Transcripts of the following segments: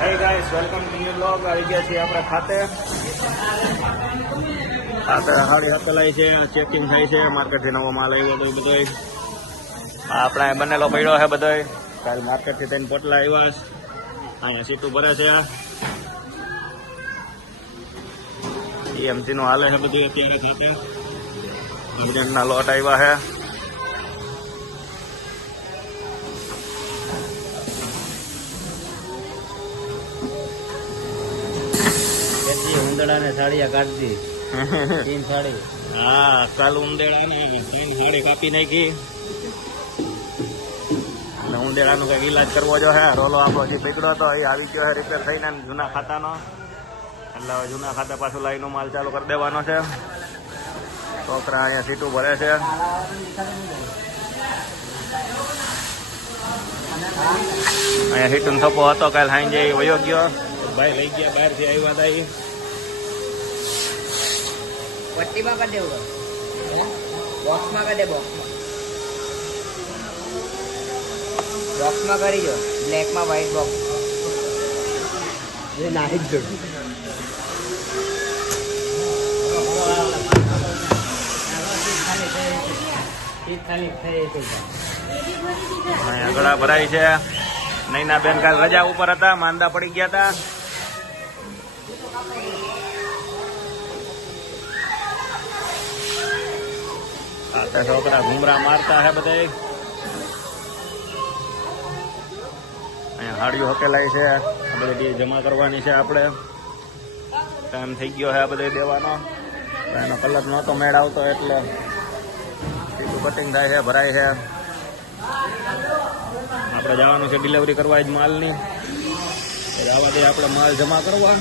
Hey guys, welcome to new vlog. આવી ગયા છીએ આપણે ખાતે હાડી હાથે લાવી છે, ચેકિંગ થાય છે, માર્કેટથી નવો માલ આવ્યો તો બધો આપણે બનેલો પડ્યો છે બધો. કાલ માર્કેટથી થઈને પોટલા આવ્યા, અહીંયા સીટું ભરે છે. EMC નું હાલે છે બધું અત્યારે ખાતે. ના લોટ આવ્યા છે. ઉંદડા ને સાડીયા કાઢી તીન સાડી. હા, કાલ ઉંદેડા ને 3 સાડી કાપી નાખી. ઉંદેડા નું કઈક ઈલાજ કરવો જો હે. રોલો આપણો જે પકડ્યો હતો એ આવી ગયો છે રિપેર થઈને જૂના ખાતાનો. એટલે હવે જૂના ખાતા પાછું લાઈનો માલ ચાલુ કરી દેવાનો છે. છોકરા અહીંયા સીટું ભરે છે. અહીંયા સીટું થપ્પો હતો કાલ સાંજે વયો ગયો. ભાઈ લઈ ગયા બહારથી આવ્યા હતા. પટ્ટીમાં કરી દેવું, બોક્સમાં કરી દે. બોક્સમાં કરી દો, બ્લેકમાં વ્હાઈટ બોક્સ નાખી જ દો. ગળા ભરાય છે. નૈના બેન કાલ રજા ઉપર હતા, માંદા પડી ગયા હતા. છોકરા ઘુમરા મારતા હે બધા. અહીંયા હાડીઓ હકેલાય છે. આ બધી જમા કરવાની છે. આપણે ટાઈમ થઈ ગયો છે આ બધે દેવાનો. એનો કલર નહોતો મેળ આવતો એટલે સીધું કટિંગ થાય છે, ભરાય છે. આપણે જવાનું છે ડિલિવરી કરવા જ માલની. જવા દે આપણે માલ જમા કરવા.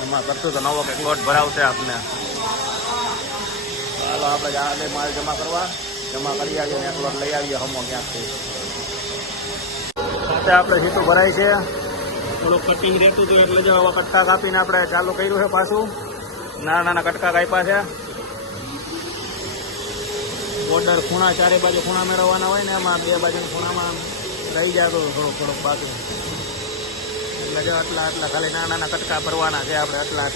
જમા કરશું તો નવો કંઈક લોટ ભરાવશે આપને. ચાલો આપણે જવા દે માલ જમા કરવા. જમા કરી આવીએ ને એક લોટ લઈ આવીએ હમો ક્યાંકથી. સાથે આપણે સીટું ભરાય છે. થોડુંક કટિંગ રહેતું હતું એટલે જો હવે કટકા કાપીને આપણે ચાલુ કર્યું છે પાછું. નાના નાના કટકા કાપ્યા છે. બોર્ડર ખૂણા ચારે બાજુ ખૂણા મેળવવાના હોય ને એમાં બે બાજુના ખૂણામાં રહી જાય તો થોડુંક બાકી. એટલે જો આટલા ખાલી નાના નાના કટકા ભરવાના છે આપણે. આટલા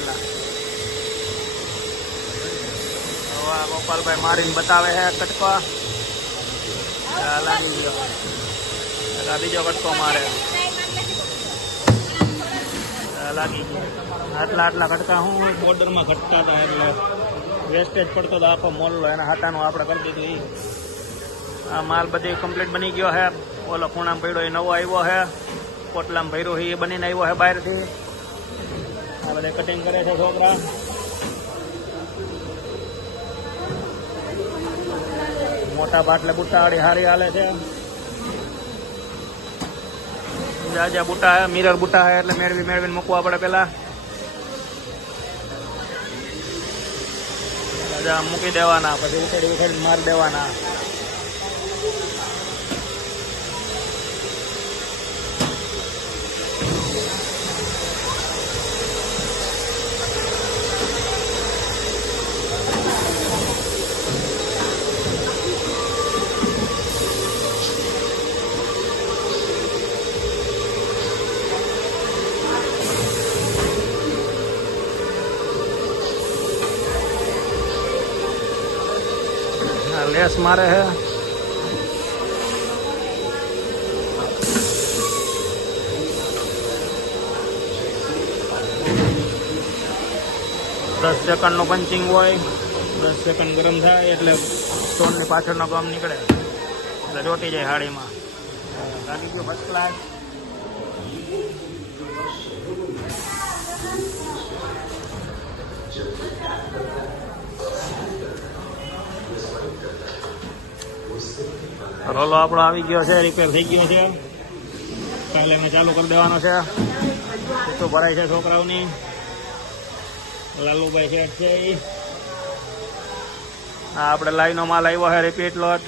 હવે ગોપાલભાઈ મારીને બતાવે છે કટકા. લાગી ગયો. બીજો કટકો મારે લાગી ગયો. આટલા કટકા હું બોર્ડરમાં કટકા હતા એટલે વેસ્ટેજ પડતો હતો આખો મોલ્લો. એના હાથાનું આપણે કરી દીધું. આ માલ બધી કમ્પ્લીટ બની ગયો છે. ઓલો ખૂણામાં પડ્યો એ નવો આવ્યો છે. પોટલામાં ભર્યો એ બનીને આવ્યો છે બહારથી. આ બધા કટિંગ કરે છે છોકરા. મોટા બાટલે બુટ્ટાવાળી હારી હાલે છે. જાજા બુટ્ટા મિરર બુટ્ટા છે એટલે મેળવીને મૂકવા પડે પેલા. મૂકી દેવાના, પછી ઉઠેડી મારી દેવાના. લેસ મારે છે. 10 સેકન્ડનું પંચિંગ હોય. 10 સેકન્ડ ગરમ થાય એટલે સ્ટોનની પાછળનો ગમ નીકળે એટલે ચોટી જાય હાડીમાં. લાગી ગયો ફર્સ્ટ ક્લાસ. રોલો આપણો આવી ગયો છે, રિપેર થઈ ગયો છે. કાલે અમે ચાલુ કરી દેવાનો છે. તો ભરાય છે છોકરાઓની. લાલુભાઈ શેઠ છે. હા, આપણે લાઈનો માલ આવ્યો છે રિપીટ લોટ.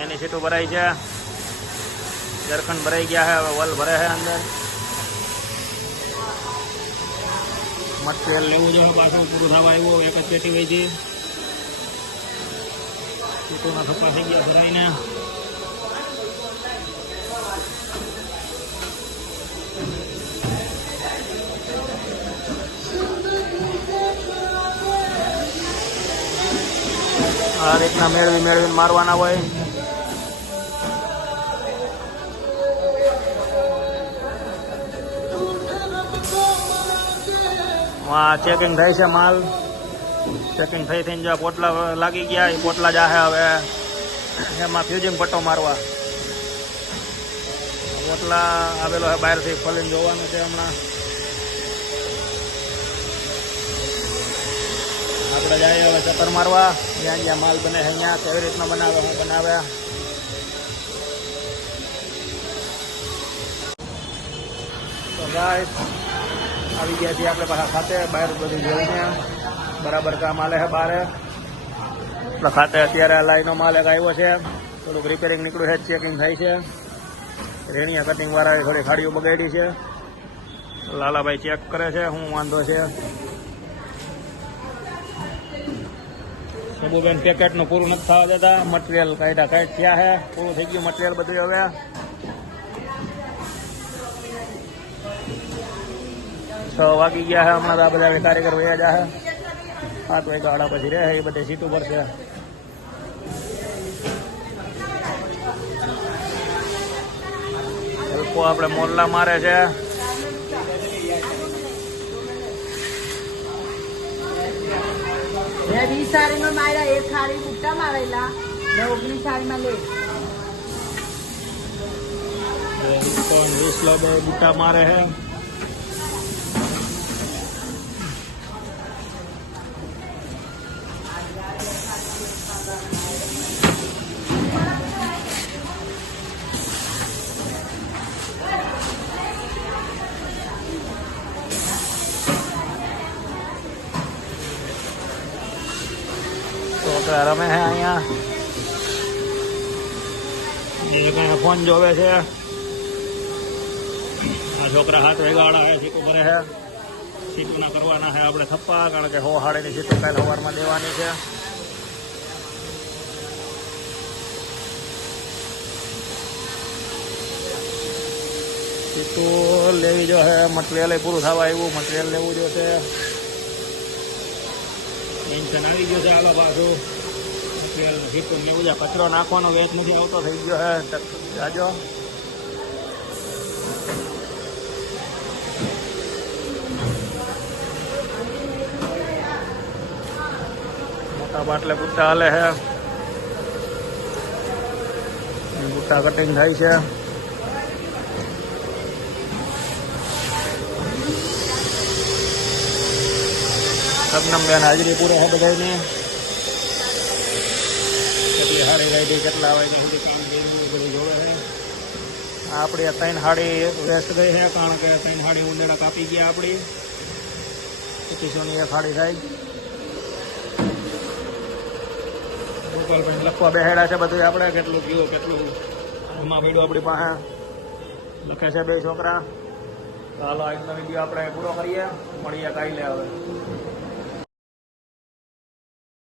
એની સીટું ભરાય છે. ઝરખંડ ભરાઈ ગયા છે. હવે વલ ભરે છે અંદર. મટીરિયલ લેવું જોઈએ પાછું પૂરું થવા આવ્યું. એક જ પેટી વહી છે. સીટોના થપ્પા થઈ ગયા ભરાઈને. આ રીતના મેળવીને મારવાના હોય. ચેકિંગ થાય છે માલ. ચેકિંગ થઈને જો પોટલા લાગી ગયા, એ પોટલા જાહે હવે એમાં ફ્યુઝિંગ પટ્ટો મારવા. પોટલા આવેલો છે બહારથી ખોલીને જોવાનું છે. હમણાં આપણે જઈએ હવે ચક્કર મારવા, જ્યાં જ્યાં માલ બને છે અહીંયા કેવી રીતના બનાવે, હું બનાવે. તો ગાઈસ આવી ગયા છીએ આપણે પાછા ખાતે. બહાર બધું જોઈને બરાબર કામ હાલે છે બારે. એટલે ખાતે અત્યારે લાઈનો માલ એક આવ્યો છે, થોડુંક રિપેરિંગ નીકળ્યું છે, ચેકિંગ થાય છે. રેણિયા કટિંગ વાળાએ થોડી ખાડીઓ બગાડી છે. લાલાભાઈ ચેક કરે છે શું વાંધો છે. સબુબેન પેકેટનું પૂરું નથી થવા દેતા. મટીરિયલ કાઢ્યા કાઢ થયા છે, પૂરું થઈ ગયું મટીરિયલ બધું. હવે 6 વાગી ગયા છે. હમણાં તો આ બધા કારીગર વયા જાય. 7 વાગ્યા પછી રહે એ બધે સીટું ભરશે. આપણે મોરલા મારે છે. મેં 20 સાડીમાં માર્યા, 1 સાડી બુટ્ટા મારેલા, 19 સાડીમાં લે. 20 બુટ્ટા મારે છે. છોકરા રમે છે અહીંયા. ફોન જોવે છે. આ છોકરા 7 વાગ્યા છે, સીટું ભરે છે. સીટુના કરવાના છે આપણે થપ્પા, કારણ કે 6 સાડીની સીટું કાલે સવારમાં દેવાની છે. સીટું લેવી જો છે. મટીરિયલ પૂરું થવા આવ્યું, મટીરિયલ લેવું જોશે. ટેન્શન આવી ગયો છે. આલો પાછું મટીરિયલ સીટું લેવું છે. કચરો નાખવાનો વેચ નથી આવતો, થઈ ગયો છે જાજો. મોટા બાટલે બુટ્ટા હાલે છે. બુટ્ટા કટિંગ થાય છે. સબનમ બેન હાજરી પૂરે છે બધાની. કેટલી સાડી ગાડી, કેટલા વાગ્યા સુધી કામ કર્યું બધું જોવે છે. આપણી 3 સાડી વેસ્ટ ગઈ છે, કારણ કે 3 સાડી ઉંદેડા કાપી ગયા. આપણી 2500ની 1 સાડી થાય. ગોપાલભાઈ લખવા બેહેડા છે બધું. આપણે કેટલું ગયું કેટલું એમાં પડ્યું આપણી પાસે લખે છે 2 છોકરા. ચાલો આજનો વિડીયો આપણે પૂરો કરીએ. મળીએ કાલે હવે.